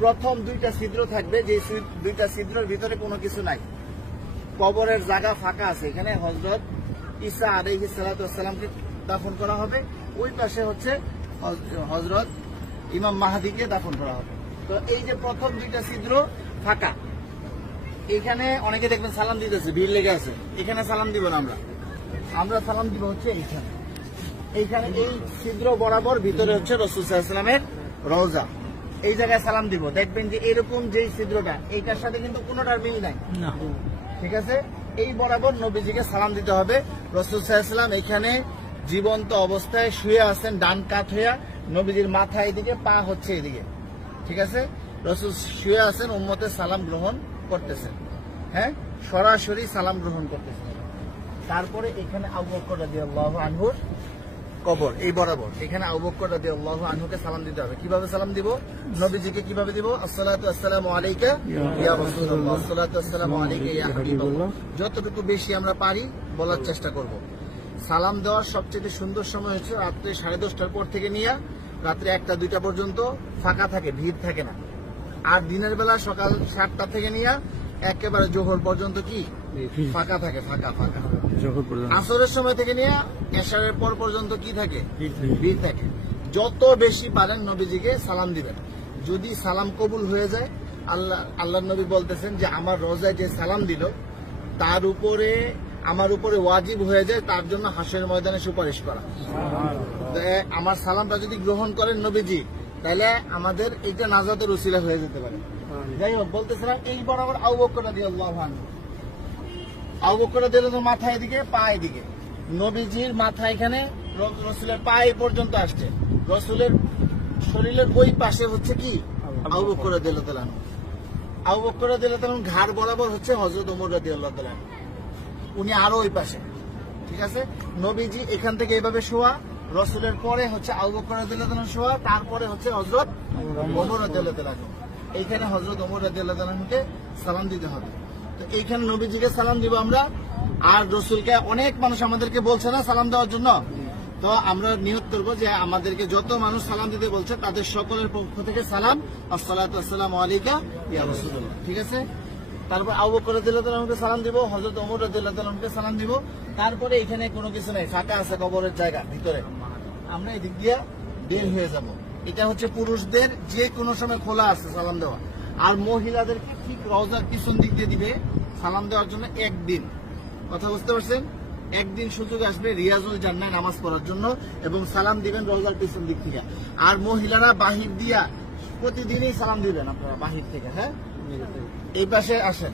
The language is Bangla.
প্রথম দুইটা ছিদ্র থাকবে, যে দুইটা ছিদ্রের ভিতরে কোনো কিছু নাই, কবরের জায়গা ফাঁকা আছে। এখানে হযরত ঈসা আলাইহিস সালাতু ওয়াস সালামকে দাফন করা হবে, ওই পাশে হচ্ছে হযরত ইমাম মাহদিকে দাফন করা হবে। তো এই যে প্রথম দুইটা ছিদ্র ফাঁকা, এখানে অনেকে দেখবেন সালাম দিতেছে, ভিড় লেগে আছে। এখানে সালাম দিব না, আমরা সালাম দিব হচ্ছে এইখানে এই ছিদ্র বরাবর ভিতরে হচ্ছে রাসূল সাল্লাল্লাহু আলাইহি ওয়াসাল্লামের রওজা, এই জায়গায় সালাম দিব। দেখবেন যে এরকম যেই ছিদ্রটা, এইটার সাথে কিন্তু কোনোটার মিল নাই, ঠিক আছে? এই বরাবর নবীজিকে সালাম দিতে হবে। রাসূল সাল্লাল্লাহু আলাইহি ওয়াসাল্লাম এখানে জীবন্ত অবস্থায় শুয়ে আছেন, ডান কাত হইয়া, নবীজির মাথা এদিকে, পা হচ্ছে এদিকে, ঠিক আছে? রাসূল শুয়ে আছেন, উম্মতের সালাম গ্রহণ করতেছেন, হ্যাঁ, সরাসরি সালাম গ্রহণ করতেছেন। তারপরে এখানে আবু বকর রাদিয়াল্লাহু আনহুর কবর, এই বরাবর এখানে আবু বকর রাদিয়াল্লাহু আনহুকে সালাম দিতে হবে। কিভাবে সালাম দিব? নবীজিকে কিভাবে দিব? আসসালাতু ওয়াসসালামু আলাইকা ইয়া রাসূলুল্লাহ, আসসালাতু ওয়াসসালামু আলাইকা ইয়া হাবিবাল্লাহ। যতটুকু বেশি আমরা পারি বলার চেষ্টা করব। সালাম দেওয়ার সবচেয়ে সুন্দর সময় হচ্ছে রাত্রে 10:30টার পর থেকে নিয়ে রাত্রে 1টা-2টা পর্যন্ত ফাঁকা থাকে, ভিড় থাকে না। আর দিনের বেলা সকাল 7টা থেকে নিয়ে একেবারে জোহর পর্যন্ত কি ফাঁকা থাকে, ফাঁকা। আসরের সময় থেকে নিয়ে এশারের পর পর্যন্ত কি থাকে? ভিড় থাকে। যত বেশি পারেন নবীজিকে সালাম দিবেন। যদি সালাম কবুল হয়ে যায়, আল্লাহ নবী বলতেছেন যে আমার রোজায় যে সালাম দিল তার উপরে, আমার উপরে ওয়াজিব হয়ে যায় তার জন্য হাসরের ময়দানে সুপারিশ করা। আমার সালামটা যদি গ্রহণ করেন নবীজি, তাহলে আমাদের এটা নাজাতের উসিলা হয়ে যেতে পারে। যাই হোক, বলতেছিলাম এই বরাবর আবু বকর রাদিয়াল্লাহু আনহু, আবু বকর রাদিয়াল্লাহু আনহু মাথা এদিকে, পা এদিকে, নবীজির মাথা এখানে, রাসূলের পা এই পর্যন্ত আসছে, রাসূলের শরীরের ওই পাশে হচ্ছে কি আবু বকর রাদিয়াল্লাহু আনহু। আবু বকর রাদিয়াল্লাহু আনহু ঘাড় বরাবর হচ্ছে হযরত ওমর রাদিয়াল্লাহু আনহু, উনি আরো ওই পাশে, ঠিক আছে? নবীজি এখান থেকে এইভাবে শোয়া, রাসূলের পরে হচ্ছে আবু বকর রাদিয়াল্লাহু আনহু শোয়া, তারপরে হচ্ছে হযরত ওমর রাদিয়াল্লাহু আনহু। এইখানে হযরত ওমর রাদিয়াল্লাহু আনহুকে সালাম দিতে হবে। তো এইখানে নবীজিকে সালাম দিব আমরা। আর রাসূলকে অনেক মানুষ আমাদেরকে বলছে না সালাম দেওয়ার জন্য, তো আমরা নিয়ত করবো যে আমাদেরকে যত মানুষ সালাম দিতে বলছে তাদের সকলের পক্ষ থেকে সালাম, আসসালাতু ওয়াসসালামু আলাইকা ইয়া রাসূলুল্লাহ, ঠিক আছে? তারপর আবু বকর রাদিয়াল্লাহু আনহুকে সালাম দিব, হযরত ওমর রাদিয়াল্লাহু আনহুকে সালাম দিব। তারপরে এখানে কোনো কিছু নাই, ফাঁকা আছে কবরের জায়গা ভিতরে, আমরা এদিক দিয়ে বের হয়ে যাব। এটা হচ্ছে পুরুষদের যে কোনো সময় খোলা আছে সালাম দেওয়া, আর মহিলাদেরকে ঠিক রওজার পিছন দিক দিয়ে দিবে সালাম দেওয়ার জন্য একদিন। কথা বুঝতে পারছেন? একদিন সুযোগ আসবে রিয়াজুল জান্নাহ নামাজ পড়ার জন্য, এবং সালাম দিবেন রওজার পিছন দিক থেকে। আর মহিলারা বাহির দিয়া প্রতিদিনই সালাম দিবেন আপনারা বাহির থেকে, হ্যাঁ? এই পাশে আসেন।